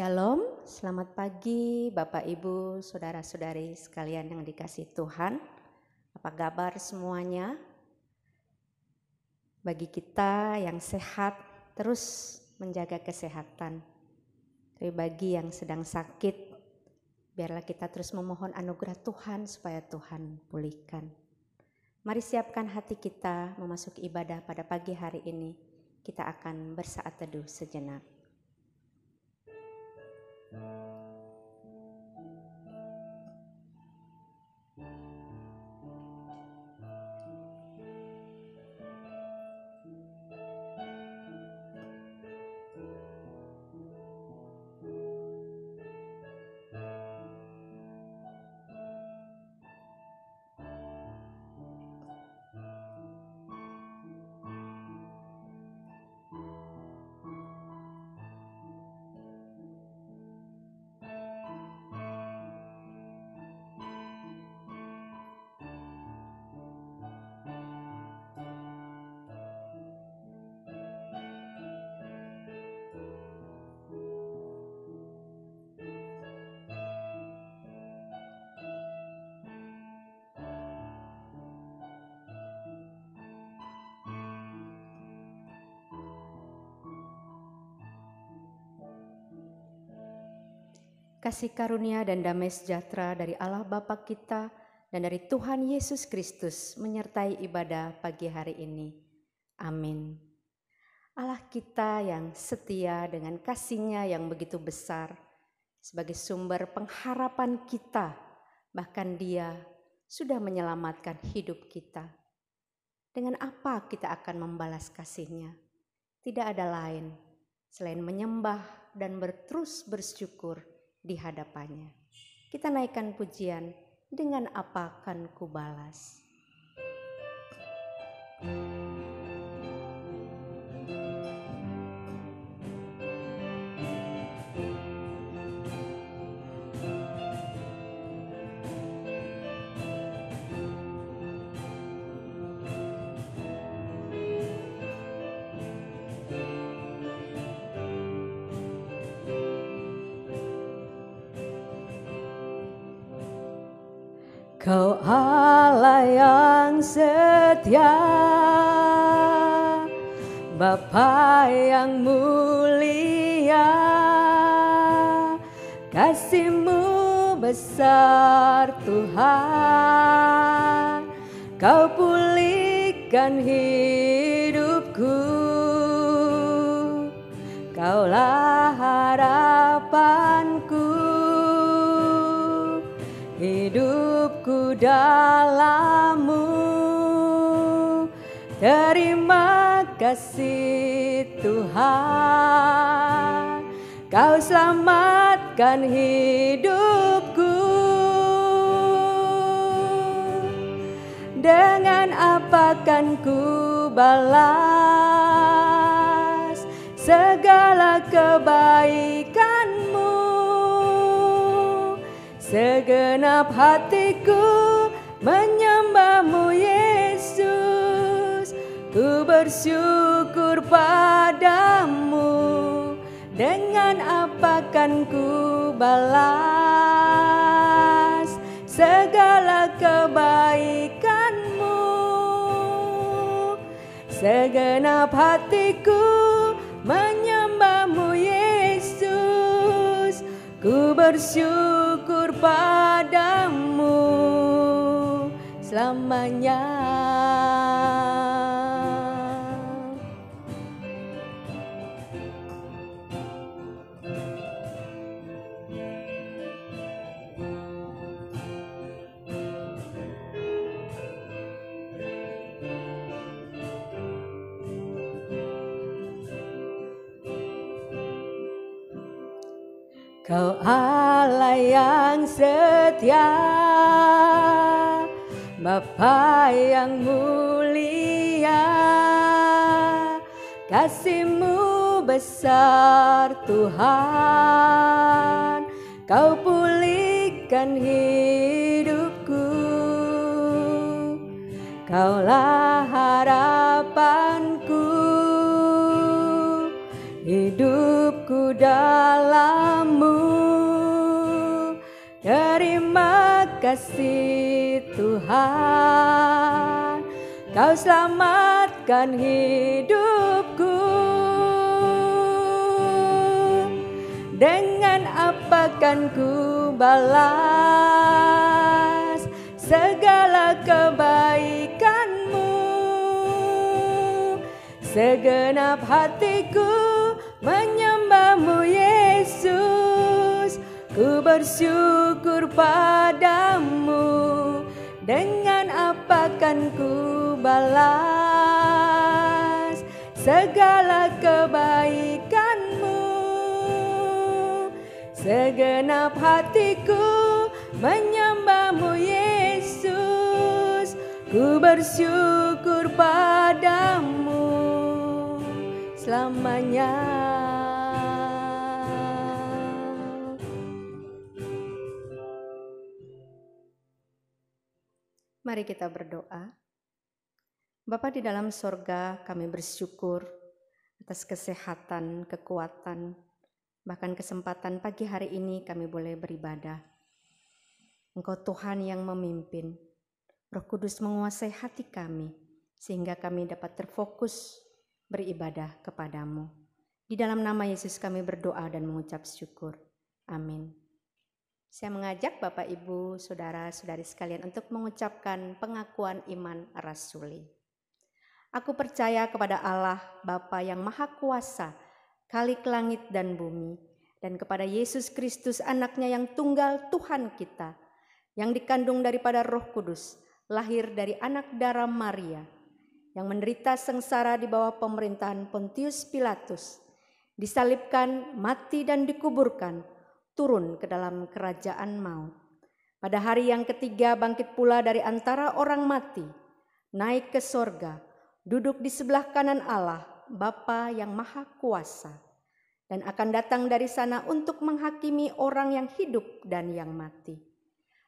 Shalom, selamat pagi Bapak Ibu, Saudara-saudari sekalian yang dikasihi Tuhan. Apa kabar semuanya? Bagi kita yang sehat, terus menjaga kesehatan. Tapi bagi yang sedang sakit, biarlah kita terus memohon anugerah Tuhan supaya Tuhan pulihkan. Mari siapkan hati kita memasuki ibadah pada pagi hari ini. Kita akan bersaat teduh sejenak. Kasih karunia dan damai sejahtera dari Allah Bapa kita dan dari Tuhan Yesus Kristus menyertai ibadah pagi hari ini. Amin. Allah kita yang setia dengan kasih-Nya yang begitu besar, sebagai sumber pengharapan kita, bahkan Dia sudah menyelamatkan hidup kita. Dengan apa kita akan membalas kasih-Nya? Tidak ada lain selain menyembah dan terus bersyukur di hadapannya. Kita naikkan pujian, dengan apa akan kubalas. Kau Allah yang setia, Bapa yang mulia, kasih-Mu besar Tuhan, Kau pulihkan hidupku, Kaulah harapanku, hidupku dalam-Mu. Terima kasih Tuhan, Kau selamatkan hidupku. Dengan apa kan ku balas segala kebaikan-Mu? Segenap hatiku menyembah-Mu Yesus, ku bersyukur padamu. Dengan apa kan ku balas segala kebaikan-Mu? Segenap hatiku menyembah-Mu Yesus, ku bersyukur padamu selamanya. Kau Allah yang setia, Bapa yang mulia, kasih-Mu besar Tuhan, Kau pulihkan hidupku, Kaulah harapanku, hidupku dalam-Mu. Terima kasih Tuhan, Kau selamatkan hidupku. Dengan apa kan ku balas segala kebaikan-Mu? Segenap hatiku menyembah-Mu Yesus, ku bersyukur padamu. Dengan apa kan ku balas segala kebaikan-Mu? Segenap hatiku menyembah-Mu Yesus, ku bersyukur padamu selamanya. Mari kita berdoa. Bapa di dalam sorga, kami bersyukur atas kesehatan, kekuatan, bahkan kesempatan pagi hari ini kami boleh beribadah. Engkau Tuhan yang memimpin, Roh Kudus menguasai hati kami, sehingga kami dapat terfokus beribadah kepadamu. Di dalam nama Yesus kami berdoa dan mengucap syukur. Amin. Saya mengajak Bapak, Ibu, Saudara-saudari sekalian untuk mengucapkan pengakuan iman rasuli. Aku percaya kepada Allah, Bapa yang Maha Kuasa, Khalik langit dan bumi, dan kepada Yesus Kristus anaknya yang tunggal Tuhan kita, yang dikandung daripada Roh Kudus, lahir dari anak darah Maria, yang menderita sengsara di bawah pemerintahan Pontius Pilatus, disalibkan, mati dan dikuburkan, turun ke dalam kerajaan maut. Pada hari yang ketiga bangkit pula dari antara orang mati, naik ke sorga, duduk di sebelah kanan Allah, Bapa yang Maha Kuasa, dan akan datang dari sana untuk menghakimi orang yang hidup dan yang mati.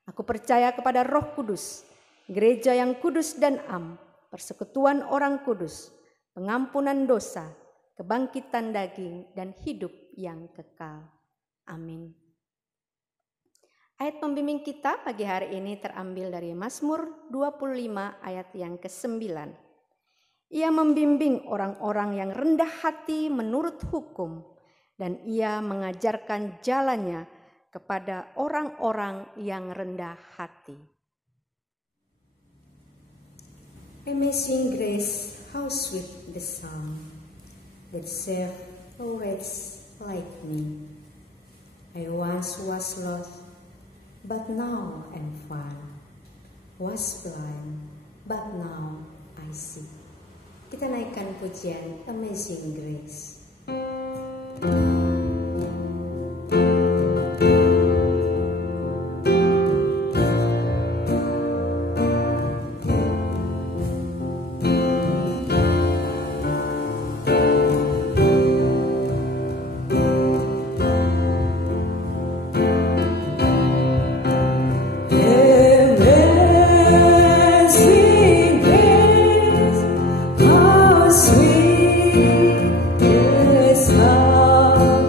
Aku percaya kepada Roh Kudus, gereja yang kudus dan am, persekutuan orang kudus, pengampunan dosa, kebangkitan daging, dan hidup yang kekal. Amin. Ayat pembimbing kita pagi hari ini terambil dari Mazmur 25 ayat yang ke-9. Ia membimbing orang-orang yang rendah hati menurut hukum, dan ia mengajarkan jalannya kepada orang-orang yang rendah hati. Amazing grace, how sweet the sound that saved a wretch like me. I once was lost, but now am found. Was blind, but now I see. Kita naikkan pujian Amazing Grace. Sweet is love.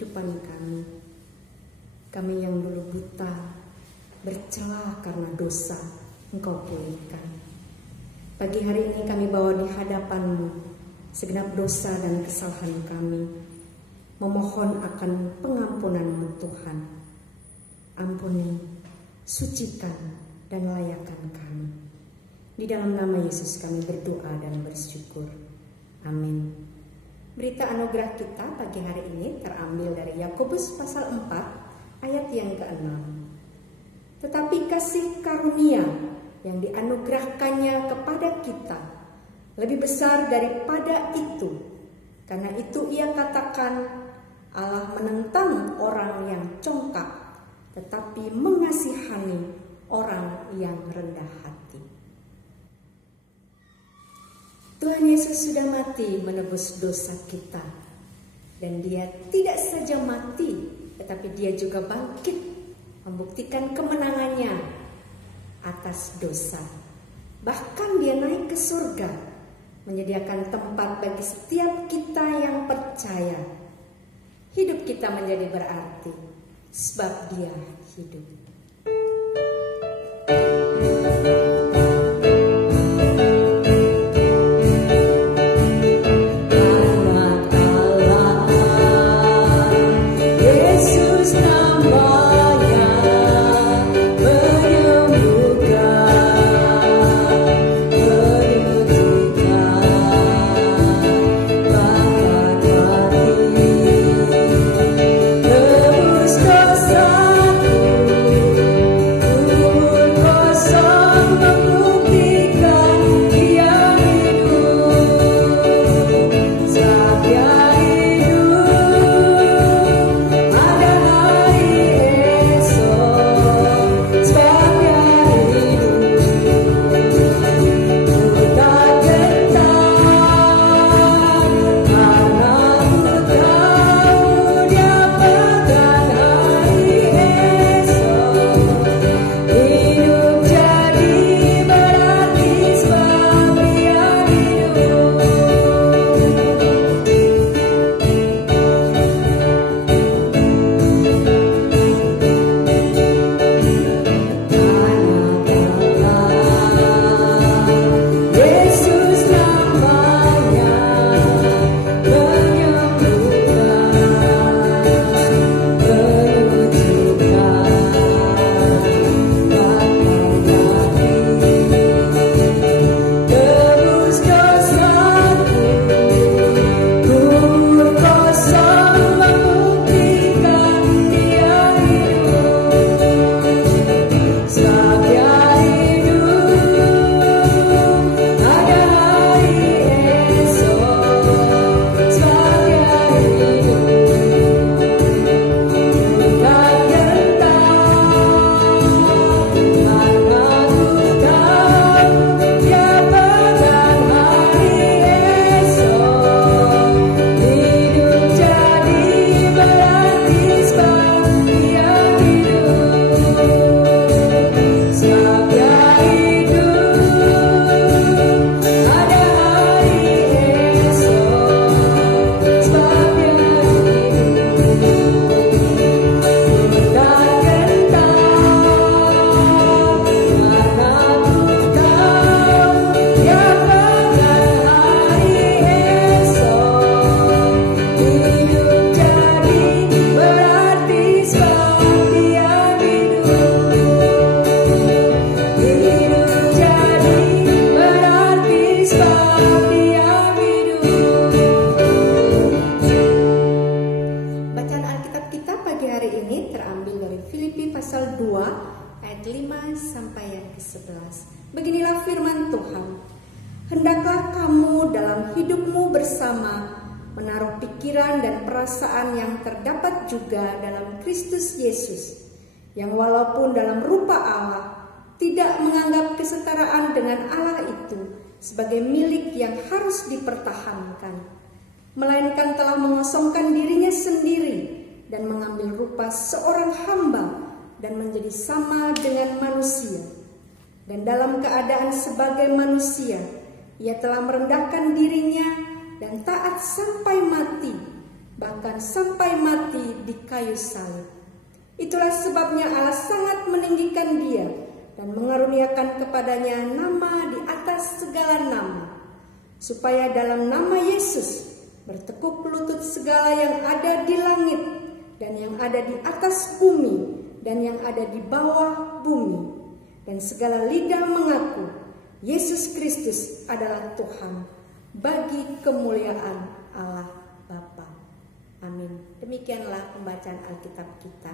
kehidupan kami. Kami yang dulu buta, bercela karena dosa, Engkau pulihkan. Pagi hari ini kami bawa di hadapan-Mu segenap dosa dan kesalahan kami, memohon akan pengampunan-Mu Tuhan. Ampuni, sucikan, dan layakan kami. Di dalam nama Yesus kami berdoa dan bersyukur. Amin. Berita anugerah kita pagi hari ini terambil dari Yakobus pasal 4 ayat yang ke-6. Tetapi kasih karunia yang dianugerahkannya kepada kita lebih besar daripada itu. Karena itu ia katakan, Allah menentang orang yang congkak, tetapi mengasihani orang yang rendah hati. Tuhan Yesus sudah mati menebus dosa kita. Dan dia tidak saja mati, tetapi dia juga bangkit, membuktikan kemenangannya atas dosa. Bahkan dia naik ke surga, menyediakan tempat bagi setiap kita yang percaya. Hidup kita menjadi berarti, sebab dia hidup. Beginilah firman Tuhan. Hendaklah kamu dalam hidupmu bersama menaruh pikiran dan perasaan yang terdapat juga dalam Kristus Yesus, yang walaupun dalam rupa Allah tidak menganggap kesetaraan dengan Allah itu sebagai milik yang harus dipertahankan, melainkan telah mengosongkan dirinya sendiri dan mengambil rupa seorang hamba dan menjadi sama dengan manusia. Dan dalam keadaan sebagai manusia, ia telah merendahkan dirinya dan taat sampai mati, bahkan sampai mati di kayu salib. Itulah sebabnya Allah sangat meninggikan Dia dan mengaruniakan kepadanya nama di atas segala nama, supaya dalam nama Yesus bertekuk lutut segala yang ada di langit dan yang ada di atas bumi dan yang ada di bawah bumi, dan segala lidah mengaku Yesus Kristus adalah Tuhan, bagi kemuliaan Allah Bapa. Amin. Demikianlah pembacaan Alkitab kita.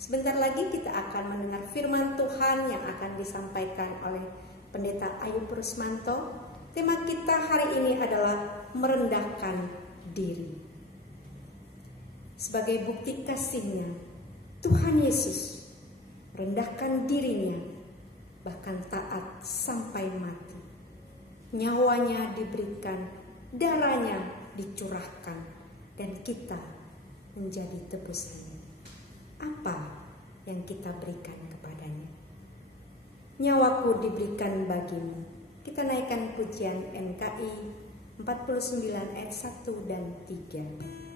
Sebentar lagi kita akan mendengar firman Tuhan yang akan disampaikan oleh Pendeta Ayub Rusmanto. Tema kita hari ini adalah merendahkan diri. Sebagai bukti kasih-Nya, Tuhan Yesus merendahkan dirinya, bahkan taat sampai mati. Nyawanya diberikan, darahnya dicurahkan, dan kita menjadi tebusannya. Apa yang kita berikan kepadanya? Nyawaku diberikan bagimu. Kita naikkan pujian NKI 49 ayat 1 dan 3.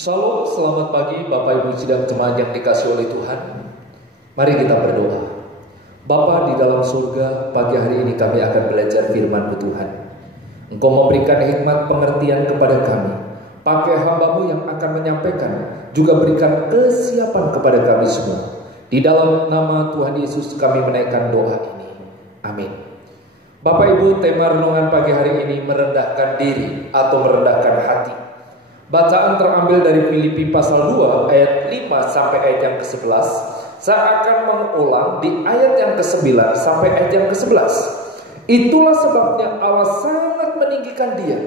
Shalom, selamat pagi Bapak Ibu sidang jemaat yang dikasihi oleh Tuhan. Mari kita berdoa. Bapa di dalam surga, pagi hari ini kami akan belajar firman-Mu Tuhan. Engkau memberikan hikmat pengertian kepada kami. Pakai hamba-Mu yang akan menyampaikan, juga berikan kesiapan kepada kami semua. Di dalam nama Tuhan Yesus kami menaikkan doa ini. Amin. Bapak Ibu, tema renungan pagi hari ini merendahkan diri atau merendahkan hati. Bacaan terambil dari Filipi pasal 2 ayat 5 sampai ayat yang ke-11. Saya akan mengulang di ayat yang ke-9 sampai ayat yang ke-11. Itulah sebabnya Allah sangat meninggikan Dia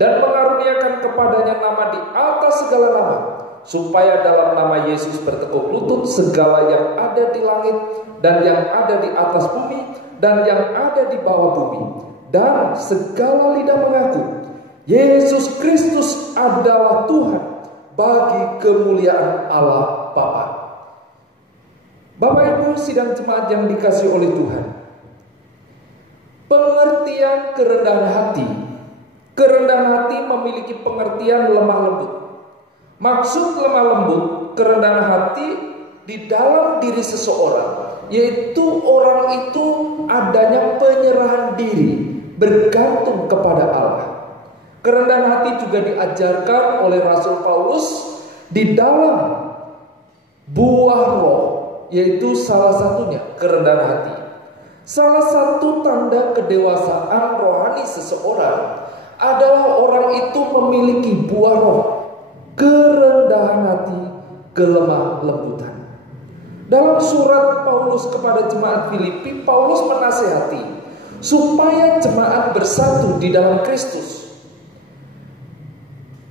dan mengaruniakan kepadanya nama di atas segala nama, supaya dalam nama Yesus bertekuk lutut segala yang ada di langit dan yang ada di atas bumi dan yang ada di bawah bumi, dan segala lidah mengaku Yesus Kristus adalah Tuhan, bagi kemuliaan Allah Bapa. Bapak Ibu sidang jemaat yang dikasihi oleh Tuhan, pengertian kerendahan hati. Kerendahan hati memiliki pengertian lemah lembut. Maksud lemah lembut, kerendahan hati di dalam diri seseorang, yaitu orang itu adanya penyerahan diri bergantung kepada Allah. Kerendahan hati juga diajarkan oleh Rasul Paulus di dalam buah roh, yaitu salah satunya kerendahan hati. Salah satu tanda kedewasaan rohani seseorang adalah orang itu memiliki buah roh, kerendahan hati, kelemah lembutan. Dalam surat Paulus kepada jemaat Filipi, Paulus menasihati supaya jemaat bersatu di dalam Kristus.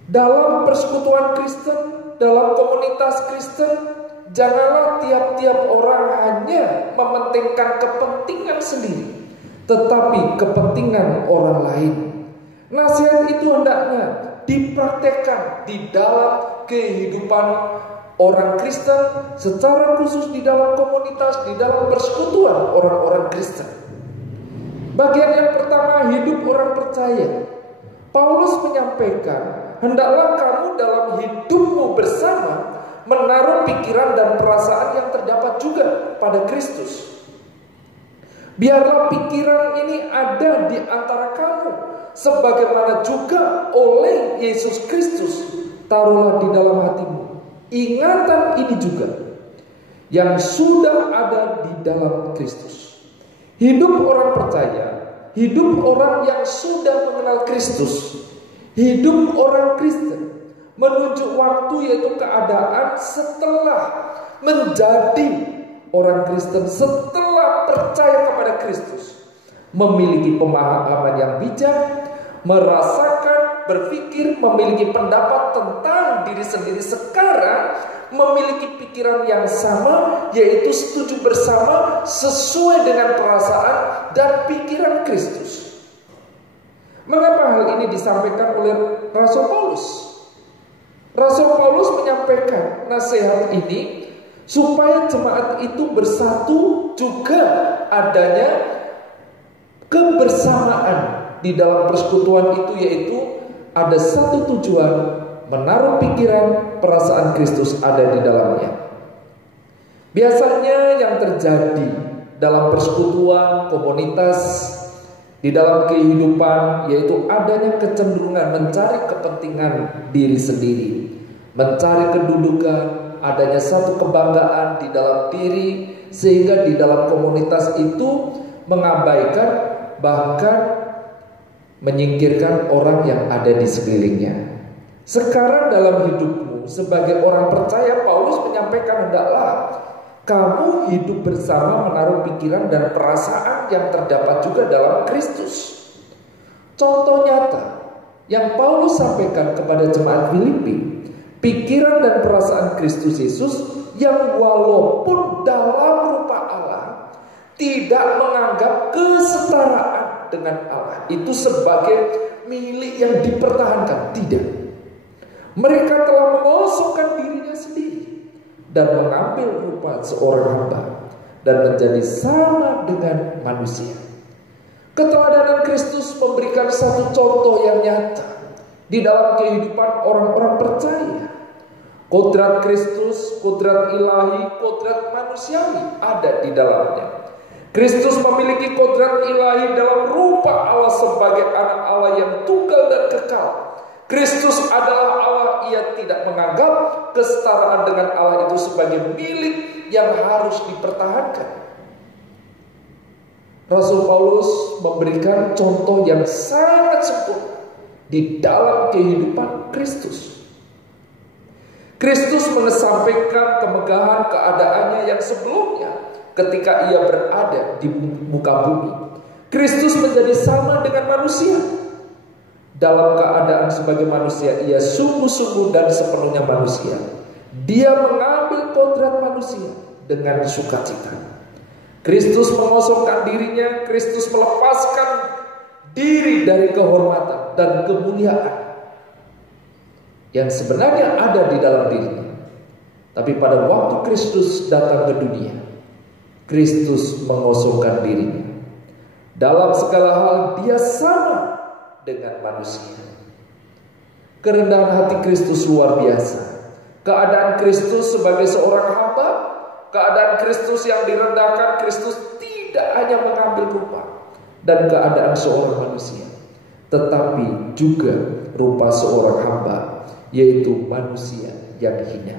Dalam persekutuan Kristen, dalam komunitas Kristen, janganlah tiap-tiap orang hanya mementingkan kepentingan sendiri, tetapi kepentingan orang lain. Nasihat itu hendaknya dipraktekkan di dalam kehidupan orang Kristen, secara khusus di dalam komunitas, di dalam persekutuan orang-orang Kristen. Bagian yang pertama, hidup orang percaya. Paulus menyampaikan, hendaklah kamu dalam hidupmu bersama menaruh pikiran dan perasaan yang terdapat juga pada Kristus. Biarlah pikiran ini ada di antara kamu, sebagaimana juga oleh Yesus Kristus taruhlah di dalam hatimu ingatan ini juga yang sudah ada di dalam Kristus. Hidup orang percaya, hidup orang yang sudah mengenal Kristus, hidup orang Kristen menunjuk waktu, yaitu keadaan setelah menjadi orang Kristen, setelah percaya kepada Kristus, memiliki pemahaman yang bijak, merasakan, berpikir, memiliki pendapat tentang diri sendiri sekarang, memiliki pikiran yang sama, yaitu setuju bersama sesuai dengan perasaan dan pikiran Kristus. Mengapa hal ini disampaikan oleh Rasul Paulus? Rasul Paulus menyampaikan nasihat ini supaya jemaat itu bersatu, juga adanya kebersamaan di dalam persekutuan itu, yaitu ada satu tujuan, menaruh pikiran, perasaan Kristus ada di dalamnya. Biasanya yang terjadi dalam persekutuan, komunitas, di dalam kehidupan, yaitu adanya kecenderungan mencari kepentingan diri sendiri, mencari kedudukan, adanya satu kebanggaan di dalam diri, sehingga di dalam komunitas itu mengabaikan, bahkan menyingkirkan orang yang ada di sekelilingnya. Sekarang dalam hidupmu sebagai orang percaya, Paulus menyampaikan, hendaklah kamu hidup bersama menaruh pikiran dan perasaan yang terdapat juga dalam Kristus. Contoh nyata yang Paulus sampaikan kepada jemaat Filipi, pikiran dan perasaan Kristus Yesus yang walaupun dalam rupa Allah tidak menganggap kesetaraan dengan Allah itu sebagai milik yang dipertahankan, tidak. Mereka telah mengosongkan dirinya sendiri dan mengambil rupa seorang hamba dan menjadi sama dengan manusia. Keteladanan Kristus memberikan satu contoh yang nyata di dalam kehidupan orang-orang percaya. Kodrat Kristus, kodrat ilahi, kodrat manusiawi ada di dalamnya. Kristus memiliki kodrat ilahi dalam rupa Allah sebagai anak Allah yang tunggal dan kekal. Kristus adalah Allah, ia tidak menganggap kesetaraan dengan Allah itu sebagai milik yang harus dipertahankan. Rasul Paulus memberikan contoh yang sangat sempurna di dalam kehidupan Kristus. Kristus mengesampingkan kemegahan keadaannya yang sebelumnya ketika ia berada di muka bumi. Kristus menjadi sama dengan manusia. Dalam keadaan sebagai manusia, ia sungguh-sungguh dan sepenuhnya manusia. Dia mengambil kodrat manusia dengan sukacita. Kristus mengosongkan dirinya, Kristus melepaskan diri dari kehormatan dan kemuliaan yang sebenarnya ada di dalam dirinya. Tapi pada waktu Kristus datang ke dunia, Kristus mengosongkan dirinya. Dalam segala hal dia sama dengan manusia. Kerendahan hati Kristus luar biasa. Keadaan Kristus sebagai seorang hamba, keadaan Kristus yang direndahkan, Kristus tidak hanya mengambil rupa, dan keadaan seorang manusia, tetapi juga rupa seorang hamba, yaitu manusia yang hina.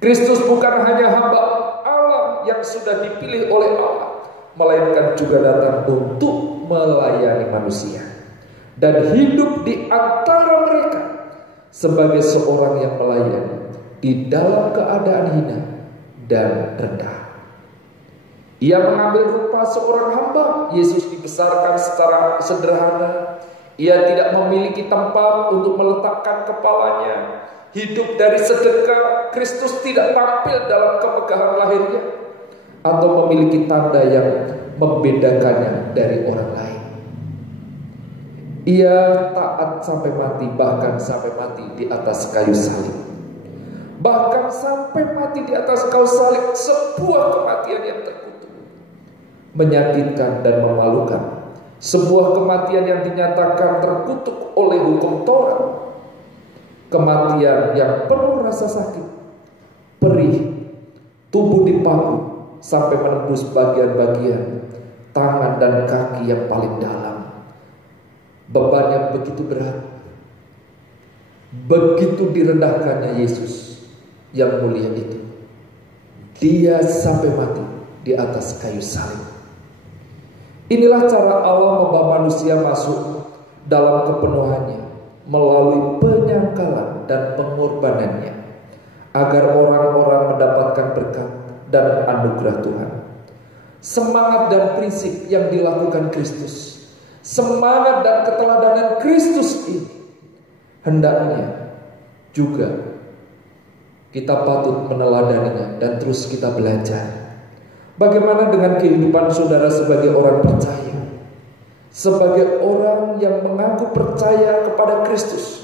Kristus bukan hanya hamba Allah yang sudah dipilih oleh Allah, melainkan juga datang untuk melayani manusia dan hidup di antara mereka sebagai seorang yang melayani di dalam keadaan hina dan rendah. Ia mengambil rupa seorang hamba. Yesus dibesarkan secara sederhana. Ia tidak memiliki tempat untuk meletakkan kepalanya. Hidup dari sedekah. Kristus tidak tampil dalam kemegahan lahirnya atau memiliki tanda yang membedakannya dari orang lain. Ia taat sampai mati, bahkan sampai mati di atas kayu salib. Bahkan sampai mati di atas kayu salib, sebuah kematian yang terkutuk, menyakitkan dan memalukan. Sebuah kematian yang dinyatakan terkutuk oleh hukum Taurat. Kematian yang penuh rasa sakit, perih, tubuh dipaku sampai menembus bagian-bagian tangan dan kaki yang paling dalam. Beban yang begitu berat, begitu direndahkannya Yesus yang mulia itu. Dia sampai mati di atas kayu salib. Inilah cara Allah membawa manusia masuk dalam kepenuhannya melalui penyangkalan dan pengorbanannya, agar orang-orang mendapatkan berkat dan anugerah Tuhan. Semangat dan prinsip yang dilakukan Kristus, semangat dan keteladanan Kristus ini hendaknya juga kita patut meneladaninya dan terus kita belajar. Bagaimana dengan kehidupan saudara sebagai orang percaya, sebagai orang yang mengaku percaya kepada Kristus?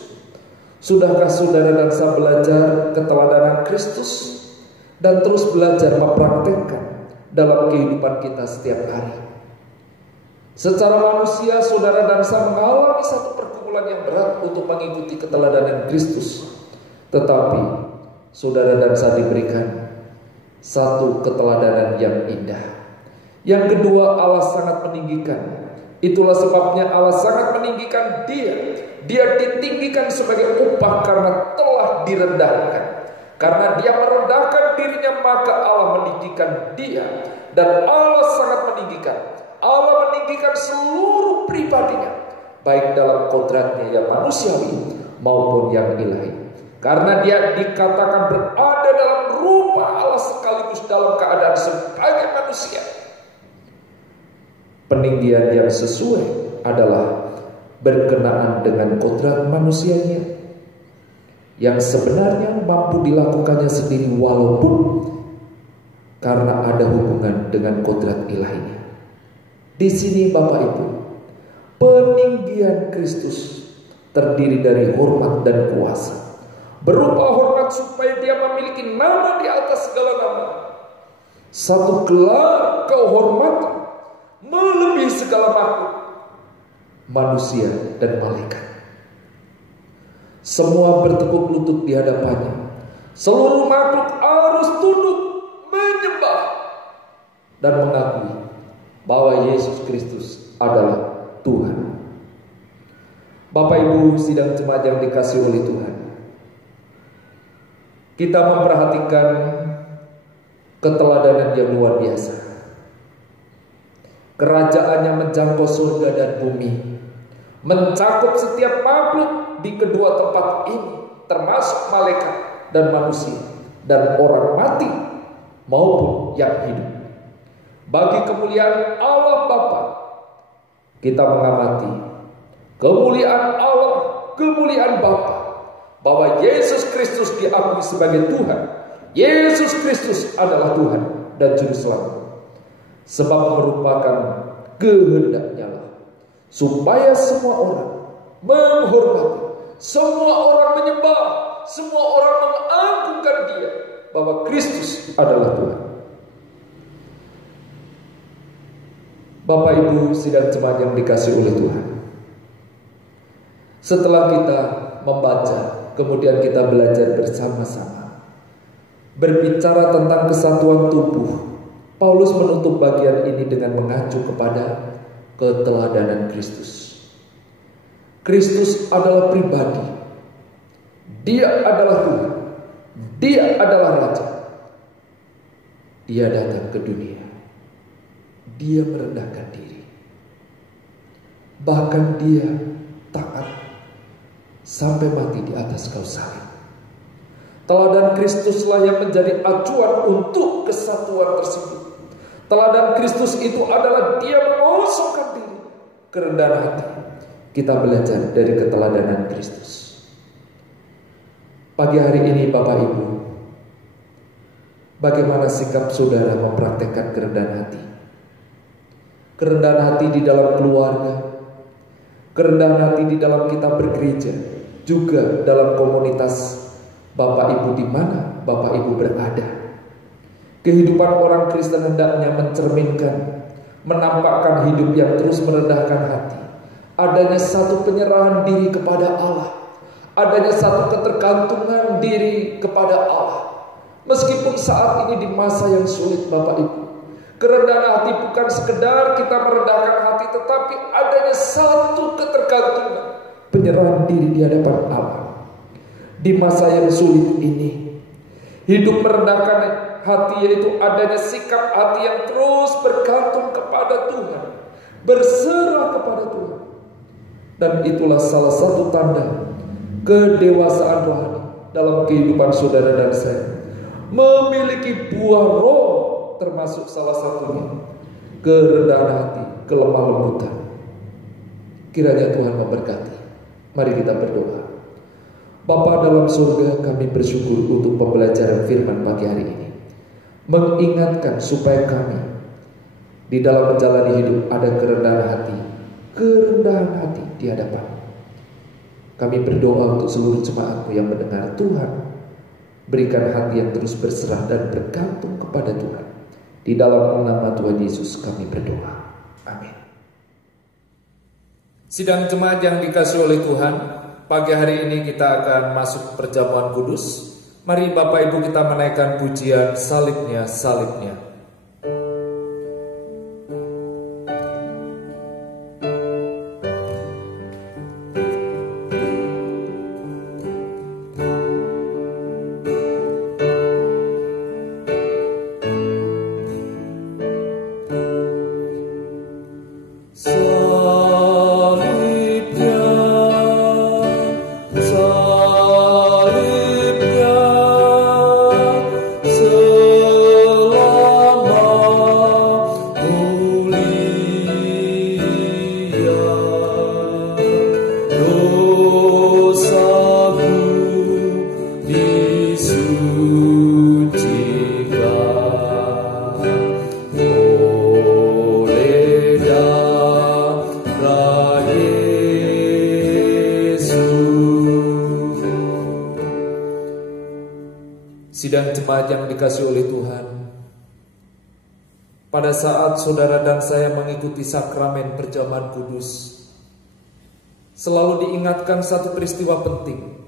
Sudahkah saudara dan saya belajar keteladanan Kristus dan terus belajar mempraktekkan dalam kehidupan kita setiap hari? Secara manusia, saudara dan saya mengalami satu pergumulan yang berat untuk mengikuti keteladanan Kristus. Tetapi saudara dan saya diberikan satu keteladanan yang indah. Yang kedua, Allah sangat meninggikan. Itulah sebabnya Allah sangat meninggikan dia. Dia ditinggikan sebagai upah karena telah direndahkan. Karena dia merendahkan dirinya, maka Allah meninggikan dia. Dan Allah sangat meninggikan. Allah meninggikan seluruh pribadinya, baik dalam kodratnya yang manusiawi maupun yang ilahi. Karena dia dikatakan berada dalam rupa Allah sekaligus dalam keadaan sebagai manusia. Peninggian yang sesuai adalah berkenaan dengan kodrat manusianya yang sebenarnya mampu dilakukannya sendiri walaupun karena ada hubungan dengan kodrat ilahinya. Di sini Bapak Ibu, peninggian Kristus terdiri dari hormat dan kuasa. Berupa hormat supaya dia memiliki nama di atas segala nama. Satu gelar kehormatan melebihi segala makhluk, manusia dan malaikat. Semua bertekuk lutut di hadapannya. Seluruh makhluk harus tunduk, menyembah dan mengakui bahwa Yesus Kristus adalah Tuhan. Bapak Ibu sidang jemaat yang dikasihi oleh Tuhan, kita memperhatikan keteladanan yang luar biasa. Kerajaannya menjangkau surga dan bumi, mencakup setiap makhluk di kedua tempat ini, termasuk malaikat dan manusia, dan orang mati maupun yang hidup. Bagi kemuliaan Allah Bapa, kita mengamati kemuliaan Allah, kemuliaan Bapa, bahwa Yesus Kristus diakui sebagai Tuhan. Yesus Kristus adalah Tuhan dan Juru Selamat. Sebab merupakan kehendaknya lah supaya semua orang menghormati, semua orang menyembah, semua orang mengagungkan Dia, bahwa Kristus adalah Tuhan. Bapak Ibu sidang jemaat yang dikasihi oleh Tuhan, setelah kita membaca, kemudian kita belajar bersama-sama berbicara tentang kesatuan tubuh, Paulus menutup bagian ini dengan mengacu kepada keteladanan Kristus. Kristus adalah pribadi. Dia adalah Tuhan. Dia adalah Raja. Dia datang ke dunia. Dia merendahkan diri. Bahkan dia taat sampai mati di atas kayu salib. Teladan Kristuslah yang menjadi acuan untuk kesatuan tersebut. Teladan Kristus itu adalah dia mengosongkan diri, kerendahan hati. Kita belajar dari keteladanan Kristus. Pagi hari ini Bapak Ibu, bagaimana sikap saudara mempraktekkan kerendahan hati? Kerendahan hati di dalam keluarga, kerendahan hati di dalam kita bergereja, juga dalam komunitas Bapak Ibu di mana Bapak Ibu berada. Kehidupan orang Kristen hendaknya mencerminkan, menampakkan hidup yang terus merendahkan hati. Adanya satu penyerahan diri kepada Allah, adanya satu ketergantungan diri kepada Allah. Meskipun saat ini di masa yang sulit Bapak Ibu, kerendahan hati bukan sekedar kita merendahkan hati, tetapi adanya satu ketergantungan, penyerahan diri di hadapan Allah. Di masa yang sulit ini, hidup merendahkan hati yaitu adanya sikap hati yang terus bergantung kepada Tuhan, berserah kepada Tuhan. Dan itulah salah satu tanda kedewasaan rohani dalam kehidupan saudara dan saya. Memiliki buah roh, termasuk salah satunya kerendahan hati, kelemah lembutan. Kiranya Tuhan memberkati. Mari kita berdoa. Bapa dalam surga, kami bersyukur untuk pembelajaran firman pagi hari ini. Mengingatkan supaya kami di dalam menjalani hidup ada kerendahan hati di hadapan. Kami berdoa untuk seluruh jemaat-Mu yang mendengar. Tuhan, berikan hati yang terus berserah dan bergantung kepada Tuhan. Di dalam nama Tuhan Yesus kami berdoa. Amin. Sidang jemaat yang dikasihi oleh Tuhan, pagi hari ini kita akan masuk perjamuan kudus. Mari Bapak Ibu kita menaikkan pujian salibnya, salibnya. Sidang jemaat yang dikasihi oleh Tuhan, pada saat saudara dan saya mengikuti sakramen perjamuan kudus, selalu diingatkan satu peristiwa penting.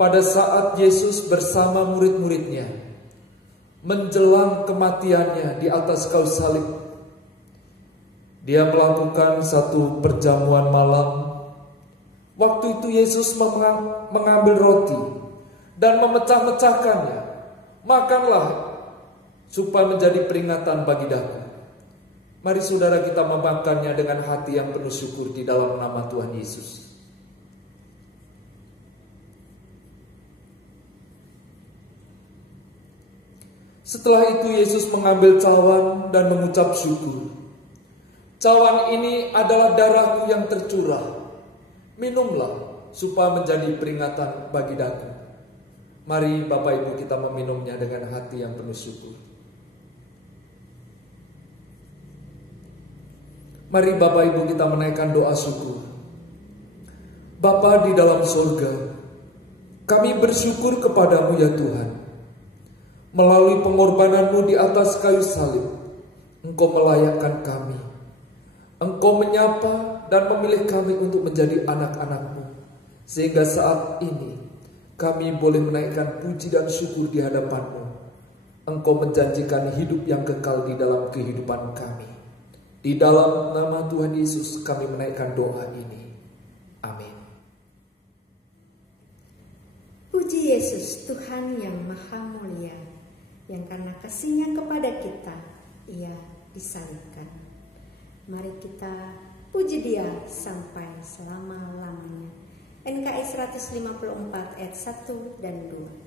Pada saat Yesus bersama murid-muridnya menjelang kematiannya di atas kayu salib, dia melakukan satu perjamuan malam. Waktu itu Yesus mengambil roti dan memecah-mecahkannya. Makanlah supaya menjadi peringatan bagi daku. Mari saudara kita memakannya dengan hati yang penuh syukur di dalam nama Tuhan Yesus. Setelah itu Yesus mengambil cawan dan mengucap syukur. Cawan ini adalah darahku yang tercurah. Minumlah supaya menjadi peringatan bagi daku. Mari Bapak Ibu kita meminumnya dengan hati yang penuh syukur. Mari Bapak Ibu kita menaikkan doa syukur. Bapa di dalam surga, kami bersyukur kepadamu ya Tuhan. Melalui pengorbanan-Mu di atas kayu salib, Engkau melayakkan kami. Engkau menyapa dan memilih kami untuk menjadi anak-anak-Mu. Sehingga saat ini kami boleh menaikkan puji dan syukur di hadapan-Mu. Engkau menjanjikan hidup yang kekal di dalam kehidupan kami. Di dalam nama Tuhan Yesus kami menaikkan doa ini. Amin. Puji Yesus, Tuhan yang maha mulia, yang karena kasih-Nya kepada kita, Ia disalibkan. Mari kita puji Dia sampai selama-lamanya. NKI 154 ayat 1 dan 2.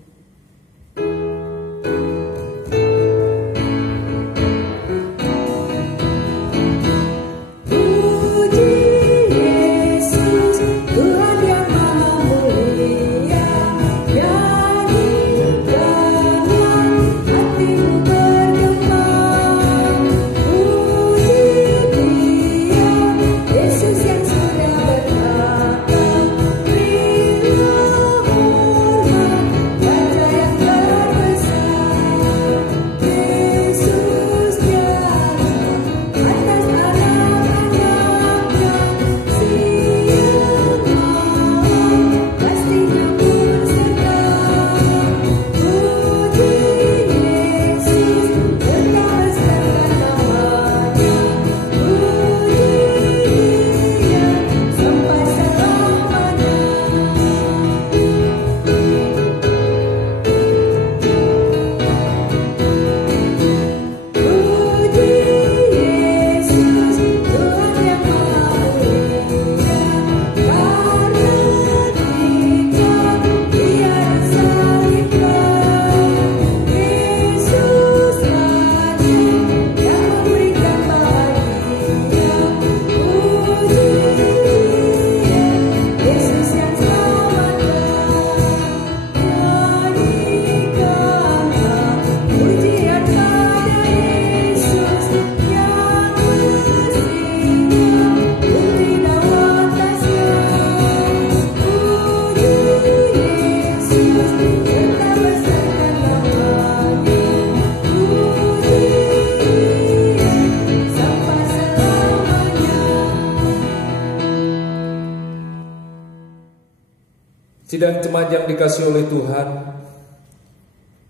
Sidang jemaat yang dikasihi oleh Tuhan,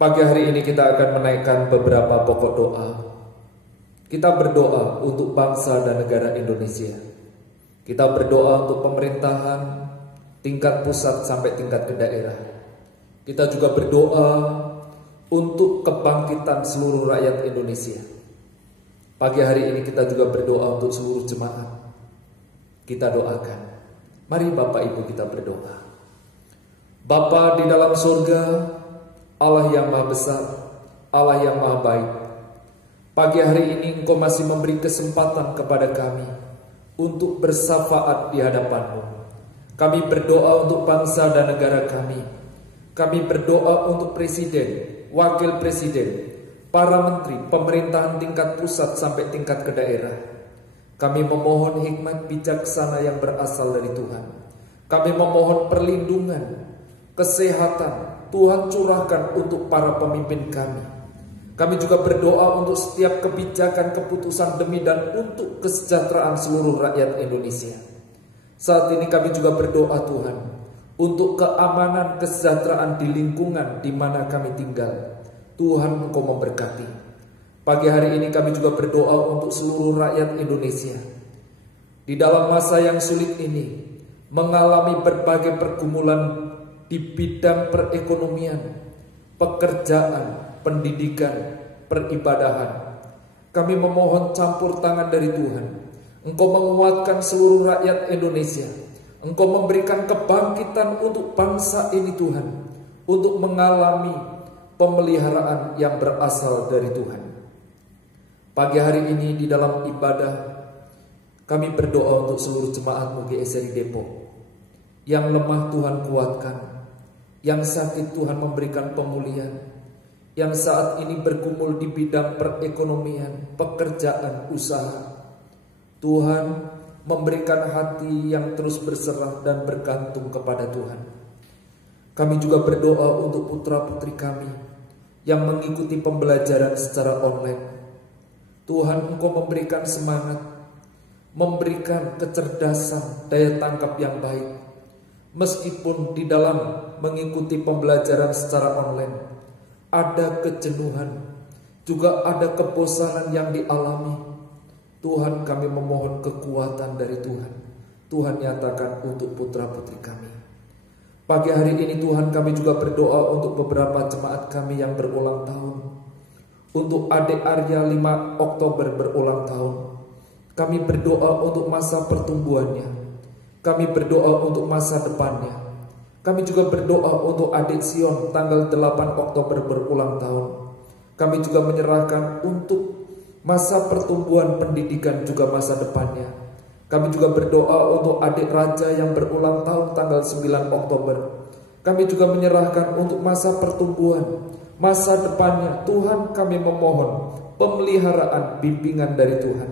pagi hari ini kita akan menaikkan beberapa pokok doa. Kita berdoa untuk bangsa dan negara Indonesia. Kita berdoa untuk pemerintahan tingkat pusat sampai tingkat ke daerah. Kita juga berdoa untuk kebangkitan seluruh rakyat Indonesia. Pagi hari ini kita juga berdoa untuk seluruh jemaat. Kita doakan. Mari Bapak Ibu kita berdoa. Bapa di dalam surga, Allah yang maha besar, Allah yang maha baik. Pagi hari ini Engkau masih memberi kesempatan kepada kami untuk bersyafaat di hadapan-Mu. Kami berdoa untuk bangsa dan negara kami. Kami berdoa untuk presiden, wakil presiden, para menteri, pemerintahan tingkat pusat sampai tingkat ke daerah. Kami memohon hikmat bijaksana yang berasal dari Tuhan. Kami memohon perlindungan, kesehatan Tuhan curahkan untuk para pemimpin kami. Kami juga berdoa untuk setiap kebijakan, keputusan demi dan untuk kesejahteraan seluruh rakyat Indonesia. Saat ini kami juga berdoa Tuhan untuk keamanan, kesejahteraan di lingkungan di mana kami tinggal. Tuhan Engkau memberkati. Pagi hari ini kami juga berdoa untuk seluruh rakyat Indonesia. Di dalam masa yang sulit ini, mengalami berbagai pergumulan di bidang perekonomian, pekerjaan, pendidikan, peribadahan. Kami memohon campur tangan dari Tuhan. Engkau menguatkan seluruh rakyat Indonesia. Engkau memberikan kebangkitan untuk bangsa ini Tuhan, untuk mengalami pemeliharaan yang berasal dari Tuhan. Pagi hari ini di dalam ibadah, kami berdoa untuk seluruh jemaat MUGI Depok. Yang lemah Tuhan kuatkan, yang sakit Tuhan memberikan pemulihan, yang saat ini bergumul di bidang perekonomian, pekerjaan, usaha. Tuhan memberikan hati yang terus berserah dan bergantung kepada Tuhan. Kami juga berdoa untuk putra-putri kami yang mengikuti pembelajaran secara online. Tuhan Engkau memberikan semangat, memberikan kecerdasan, daya tangkap yang baik. Meskipun di dalam mengikuti pembelajaran secara online ada kejenuhan, juga ada kebosanan yang dialami. Tuhan, kami memohon kekuatan dari Tuhan. Tuhan nyatakan untuk putra-putri kami. Pagi hari ini Tuhan, kami juga berdoa untuk beberapa jemaat kami yang berulang tahun. Untuk adik Arya 5 Oktober berulang tahun. Kami berdoa untuk masa pertumbuhannya. Kami berdoa untuk masa depannya. Kami juga berdoa untuk adik Sion tanggal 8 Oktober berulang tahun. Kami juga menyerahkan untuk masa pertumbuhan pendidikan juga masa depannya. Kami juga berdoa untuk adik Raja yang berulang tahun tanggal 9 Oktober. Kami juga menyerahkan untuk masa pertumbuhan, masa depannya. Tuhan, kami memohon pemeliharaan bimbingan dari Tuhan.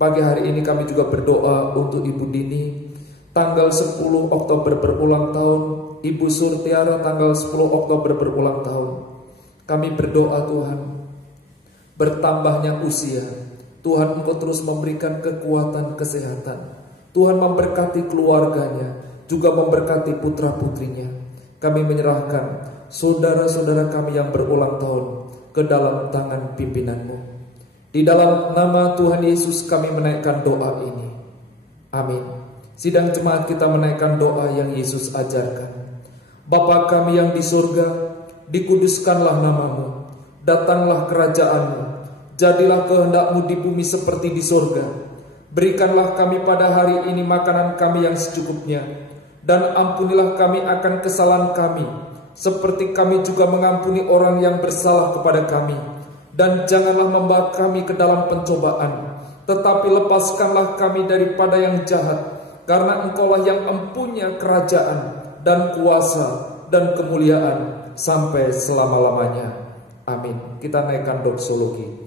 Pagi hari ini kami juga berdoa untuk Ibu Dini tanggal 10 Oktober berulang tahun, Ibu Surtiara tanggal 10 Oktober berulang tahun. Kami berdoa Tuhan, bertambahnya usia, Tuhan Engkau terus memberikan kekuatan kesehatan. Tuhan memberkati keluarganya, juga memberkati putra-putrinya. Kami menyerahkan saudara-saudara kami yang berulang tahun ke dalam tangan pimpinan-Mu. Di dalam nama Tuhan Yesus kami menaikkan doa ini. Amin. Sidang jemaat kita menaikkan doa yang Yesus ajarkan. Bapa kami yang di surga, dikuduskanlah nama-Mu, datanglah kerajaan-Mu. Jadilah kehendak-Mu di bumi seperti di surga. Berikanlah kami pada hari ini makanan kami yang secukupnya. Dan ampunilah kami akan kesalahan kami, seperti kami juga mengampuni orang yang bersalah kepada kami. Dan janganlah membawa kami ke dalam pencobaan, tetapi lepaskanlah kami daripada yang jahat. Karena Engkaulah yang empunya kerajaan dan kuasa dan kemuliaan sampai selama-lamanya. Amin. Kita naikkan doksologi.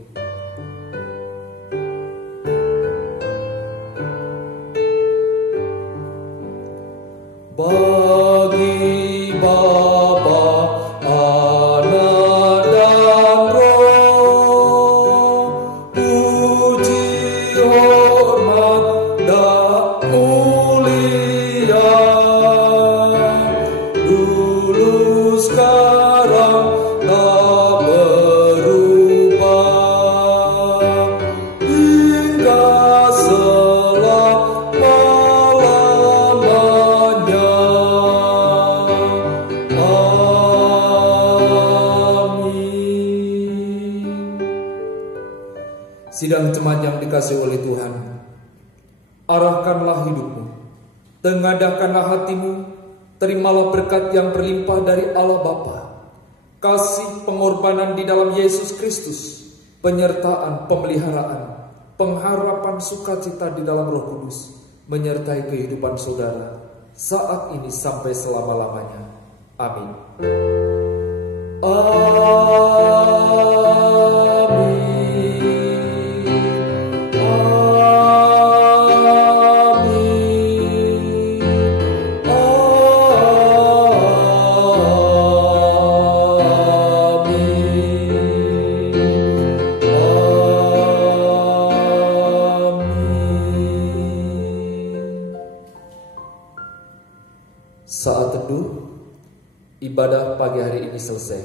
Bagi Bapa, Anak dan Roh, puji hormat dan mulia, dulu sekarang tak berubah, hingga Sidang jemaat yang dikasihi oleh Tuhan, arahkanlah hidupmu, tengadahkanlah hatimu, terimalah berkat yang berlimpah dari Allah Bapa, kasih pengorbanan di dalam Yesus Kristus, penyertaan, pemeliharaan, pengharapan sukacita di dalam Roh Kudus, menyertai kehidupan saudara saat ini sampai selama-lamanya. Amin. Saat teduh, ibadah pagi hari ini selesai.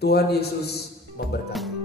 Tuhan Yesus memberkati.